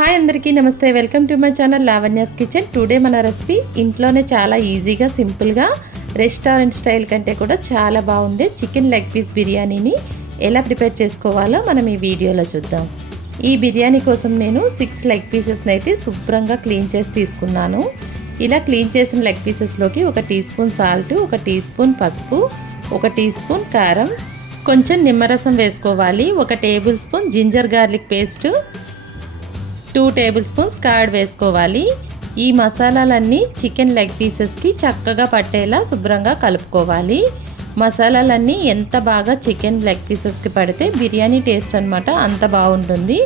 Hi అందరికీ నమస్తే, welcome to my channel Lavanya's kitchen. Today మన రెసిపీ ఇంట్లోనే చాలా ఈజీగా సింపుల్గా రెస్టారెంట్ స్టైల్ కంటే కూడా చాలా బాగుండే చికెన్ లెగ్ పీస్ బిర్యానీని ఎలా ప్రిపేర్ చేసుకోవాలో మనం ఈ వీడియోలో చూద్దాం. ఈ బిర్యానీ కోసం నేను 6 లెగ్ పీసెస్ని అయితే శుభ్రంగా క్లీన్ చేసి తీసుకున్నాను. ఇలా క్లీన్ చేసిన లెగ్ పీసెస్లోకి 1 teaspoon salt, 1 teaspoon పసుపు, 1 టీ స్పూన్ కారం, కొంచెం నిమ్మరసం వేసుకోవాలి, 1 tablespoon ginger garlic paste, 2 tablespoons curd వేసుకోవాలి. ఈ మసాలాలన్నీ చికెన్ లెగ్ పీసెస్కి చక్కగా పట్టేలా శుభ్రంగా కలుపుకోవాలి. మసాలాలన్నీ ఎంత బాగా చికెన్ లెగ్ పీసెస్కి పడితే బిర్యానీ టేస్ట్ అనమాట అంత బాగుంటుంది.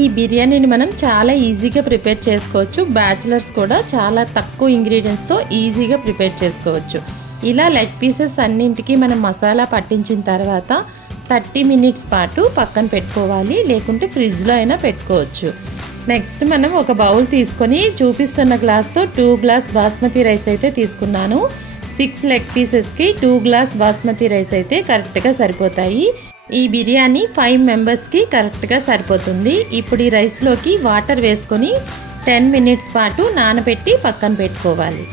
ఈ బిర్యానీని మనం చాలా ఈజీగా ప్రిపేర్ చేసుకోవచ్చు. బ్యాచిలర్స్ కూడా చాలా తక్కువ ఇంగ్రీడియంట్స్తో ఈజీగా ప్రిపేర్ చేసుకోవచ్చు. ఇలా లెగ్ పీసెస్ అన్నింటికి మనం మసాలా పట్టించిన తర్వాత 30 మినిట్స్ పాటు పక్కన పెట్టుకోవాలి, లేకుంటే ఫ్రిడ్జ్లో అయినా పెట్టుకోవచ్చు. నెక్స్ట్ మనం ఒక బౌల్ తీసుకొని చూపిస్తున్న గ్లాస్తో 2 గ్లాస్ బాస్మతి రైస్ అయితే తీసుకున్నాను. 6 లెగ్ పీసెస్కి 2 గ్లాస్ బాస్మతి రైస్ అయితే కరెక్ట్గా సరిపోతాయి. ఈ బిర్యానీ 5 మెంబర్స్కి కరెక్ట్గా సరిపోతుంది. ఇప్పుడు ఈ రైస్లోకి వాటర్ వేసుకొని 10 మినిట్స్ పాటు నానబెట్టి పక్కన పెట్టుకోవాలి.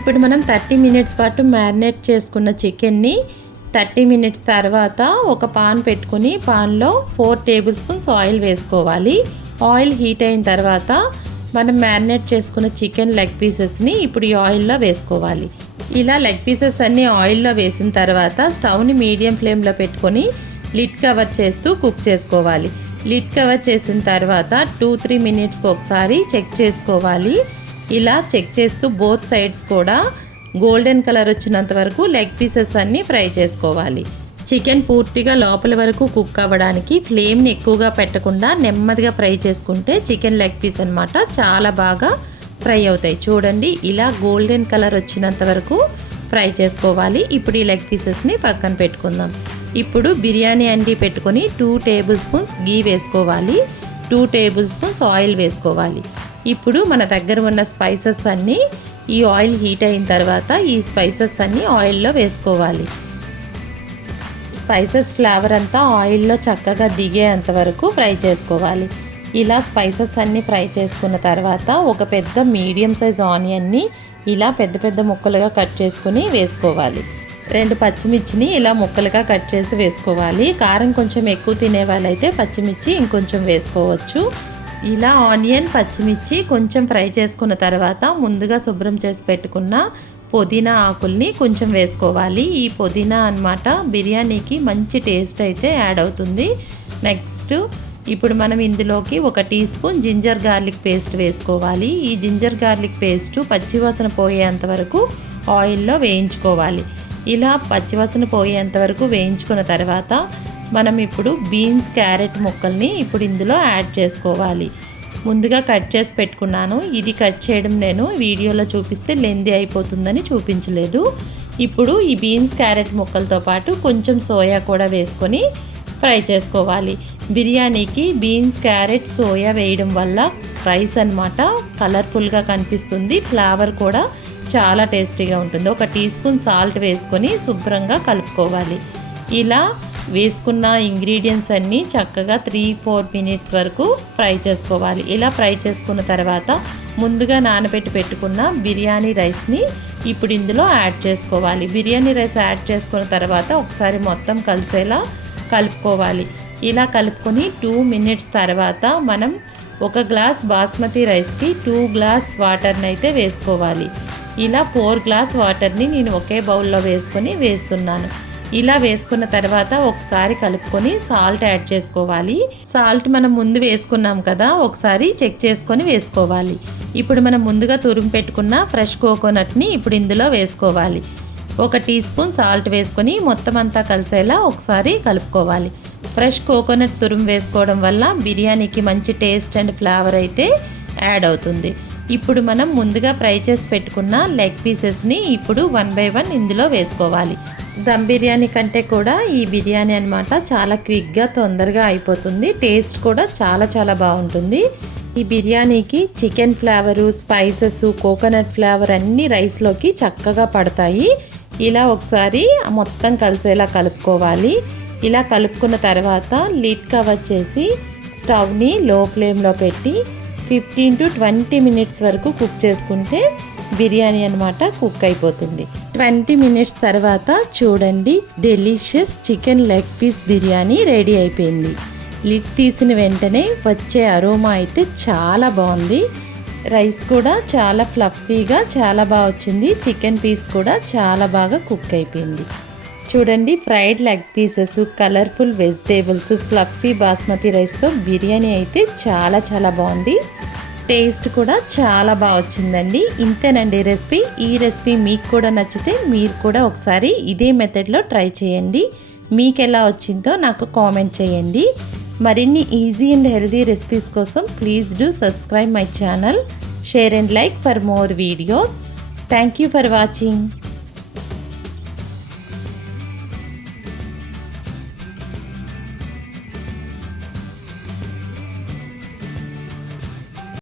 ఇప్పుడు మనం 30 మినిట్స్ పాటు మ్యారినేట్ చేసుకున్న చికెన్ని 30 మినిట్స్ తర్వాత ఒక పాన్ పెట్టుకుని పాన్లో 4 టేబుల్ స్పూన్స్ ఆయిల్ వేసుకోవాలి. ఆయిల్ హీట్ అయిన తర్వాత మనం మ్యారినేట్ చేసుకున్న చికెన్ లెగ్ పీసెస్ని ఇప్పుడు ఈ ఆయిల్లో వేసుకోవాలి. ఇలా లెగ్ పీసెస్ అన్నీ ఆయిల్లో వేసిన తర్వాత స్టవ్ని మీడియం ఫ్లేమ్లో పెట్టుకొని లిడ్ కవర్ చేస్తూ కుక్ చేసుకోవాలి. లిడ్ కవర్ చేసిన తర్వాత 2-3 మినిట్స్కి ఒకసారి చెక్ చేసుకోవాలి. ఇలా చెక్ చేస్తూ బోత్ సైడ్స్ కూడా గోల్డెన్ కలర్ వచ్చినంత వరకు లెగ్ పీసెస్ అన్నీ ఫ్రై చేసుకోవాలి. చికెన్ పూర్తిగా లోపల వరకు కుక్ అవ్వడానికి ఫ్లేమ్ని ఎక్కువగా పెట్టకుండా నెమ్మదిగా ఫ్రై చేసుకుంటే చికెన్ లెగ్ పీస్ అనమాట చాలా బాగా ఫ్రై అవుతాయి. చూడండి, ఇలా గోల్డెన్ కలర్ వచ్చినంత వరకు ఫ్రై చేసుకోవాలి. ఇప్పుడు ఈ లెగ్ పీసెస్ని పక్కన పెట్టుకుందాం. ఇప్పుడు బిర్యానీ అండి పెట్టుకొని 2 టేబుల్ స్పూన్స్ గీ వేసుకోవాలి, 2 టేబుల్ స్పూన్స్ ఆయిల్ వేసుకోవాలి. ఇప్పుడు మన దగ్గర ఉన్న స్పైసెస్ అన్నీ ఈ ఆయిల్ హీట్ అయిన తర్వాత ఈ స్పైసెస్ అన్నీ ఆయిల్లో వేసుకోవాలి. స్పైసెస్ ఫ్లేవర్ అంతా ఆయిల్లో చక్కగా దిగేంత వరకు ఫ్రై చేసుకోవాలి. ఇలా స్పైసెస్ అన్నీ ఫ్రై చేసుకున్న తర్వాత ఒక పెద్ద మీడియం సైజ్ ఆనియన్ని ఇలా పెద్ద పెద్ద ముక్కలుగా కట్ చేసుకుని వేసుకోవాలి. 2 పచ్చిమిర్చిని ఇలా ముక్కలుగా కట్ చేసి వేసుకోవాలి. కారం కొంచెం ఎక్కువ తినే వాళ్ళైతే పచ్చిమిర్చి ఇంకొంచెం వేసుకోవచ్చు. ఇలా ఆనియన్, పచ్చిమిర్చి కొంచెం ఫ్రై చేసుకున్న తర్వాత ముందుగా శుభ్రం చేసి పెట్టుకున్న పుదీనా ఆకుల్ని కొంచెం వేసుకోవాలి. ఈ పుదీనా అన్నమాట బిర్యానీకి మంచి టేస్ట్ అయితే యాడ్ అవుతుంది. నెక్స్ట్ ఇప్పుడు మనం ఇందులోకి 1 teaspoon ginger garlic paste వేసుకోవాలి. ఈ జింజర్ గార్లిక్ పేస్ట్ పచ్చివాసన పోయేంత వరకు ఆయిల్లో వేయించుకోవాలి. ఇలా పచ్చివాసన పోయేంత వరకు వేయించుకున్న తర్వాత మనం ఇప్పుడు బీన్స్, క్యారెట్ ముక్కల్ని ఇప్పుడు ఇందులో యాడ్ చేసుకోవాలి. ముందుగా కట్ చేసి పెట్టుకున్నాను. ఇది కట్ చేయడం నేను వీడియోలో చూపిస్తే లెందీ అయిపోతుందని చూపించలేదు. ఇప్పుడు ఈ బీన్స్, క్యారెట్ ముక్కలతో పాటు కొంచెం సోయా కూడా వేసుకొని ఫ్రై చేసుకోవాలి. బిర్యానీకి బీన్స్, క్యారెట్, సోయా వేయడం వల్ల రైస్ అన్నమాట కలర్ఫుల్గా కనిపిస్తుంది. ఫ్లేవర్ కూడా చాలా టేస్టీగా ఉంటుంది. 1 టీ స్పూన్ సాల్ట్ వేసుకొని శుభ్రంగా కలుపుకోవాలి. ఇలా వేసుకున్న ఇంగ్రీడియంట్స్ అన్నీ చక్కగా 3-4 మినిట్స్ వరకు ఫ్రై చేసుకోవాలి. ఇలా ఫ్రై చేసుకున్న తర్వాత ముందుగా నానబెట్టి పెట్టుకున్న బిర్యానీ రైస్ని ఇప్పుడు ఇందులో యాడ్ చేసుకోవాలి. బిర్యానీ రైస్ యాడ్ చేసుకున్న తర్వాత ఒకసారి మొత్తం కలిసేలా కలుపుకోవాలి. ఇలా కలుపుకొని 2 మినిట్స్ తర్వాత మనం 1 గ్లాస్ బాస్మతి రైస్కి 2 గ్లాస్ వాటర్ని అయితే వేసుకోవాలి. ఇలా 4 గ్లాస్ వాటర్ని నేను ఒకే బౌల్లో వేసుకొని వేస్తున్నాను. ఇలా వేసుకున్న తర్వాత ఒకసారి కలుపుకొని సాల్ట్ యాడ్ చేసుకోవాలి. సాల్ట్ మనం ముందు వేసుకున్నాం కదా, ఒకసారి చెక్ చేసుకొని వేసుకోవాలి. ఇప్పుడు మనం ముందుగా తురుము పెట్టుకున్న ఫ్రెష్ కోకోనట్ని ఇప్పుడు ఇందులో వేసుకోవాలి. 1 టీ స్పూన్ సాల్ట్ వేసుకొని మొత్తం అంతా కలిసేలా ఒకసారి కలుపుకోవాలి. ఫ్రెష్ కోకోనట్ తురుము వేసుకోవడం వల్ల బిర్యానీకి మంచి టేస్ట్ అండ్ ఫ్లేవర్ అయితే యాడ్ అవుతుంది. ఇప్పుడు మనం ముందుగా ఫ్రై చేసి పెట్టుకున్న లెగ్ పీసెస్ని ఇప్పుడు 1 బై 1 ఇందులో వేసుకోవాలి. దమ్ బిర్యానీ కంటే కూడా ఈ బిర్యానీ అన్నమాట చాలా క్విక్గా తొందరగా అయిపోతుంది. టేస్ట్ కూడా చాలా చాలా బాగుంటుంది. ఈ బిర్యానీకి chicken flavour, spices, coconut flavour అన్నీ రైస్లోకి చక్కగా పడతాయి. ఇలా ఒకసారి మొత్తం కలిసేలా కలుపుకోవాలి. ఇలా కలుపుకున్న తర్వాత లిడ్ కవర్ చేసి స్టవ్ని లో ఫ్లేమ్లో పెట్టి 15 to 20 మినిట్స్ వరకు కుక్ చేసుకుంటే బిర్యానీ అన్నమాట కుక్ అయిపోతుంది. 20 మినిట్స్ తర్వాత చూడండి, delicious chicken leg piece biryani ready అయిపోయింది. లిడ్ తీసిన వెంటనే వచ్చే అరోమా అయితే చాలా బాగుంది. రైస్ కూడా చాలా ఫ్లఫీగా చాలా బాగా వచ్చింది. చికెన్ పీస్ కూడా చాలా బాగా కుక్ అయిపోయింది. చూడండి, fried leg pieces, colourful vegetables, fluffy basmati రైస్తో బిర్యానీ అయితే చాలా చాలా బాగుంది. టేస్ట్ కూడా చాలా బాగా వచ్చిందండి. ఇంతేనండి రెసిపీ. ఈ రెసిపీ మీకు కూడా నచ్చితే మీరు కూడా ఒకసారి ఇదే మెథడ్లో ట్రై చేయండి. మీకు ఎలా వచ్చిందో నాకు కామెంట్ చేయండి. మరిన్ని ఈజీ అండ్ హెల్దీ రెసిపీస్ కోసం please do subscribe my channel, share and like for more videos. Thank you for watching.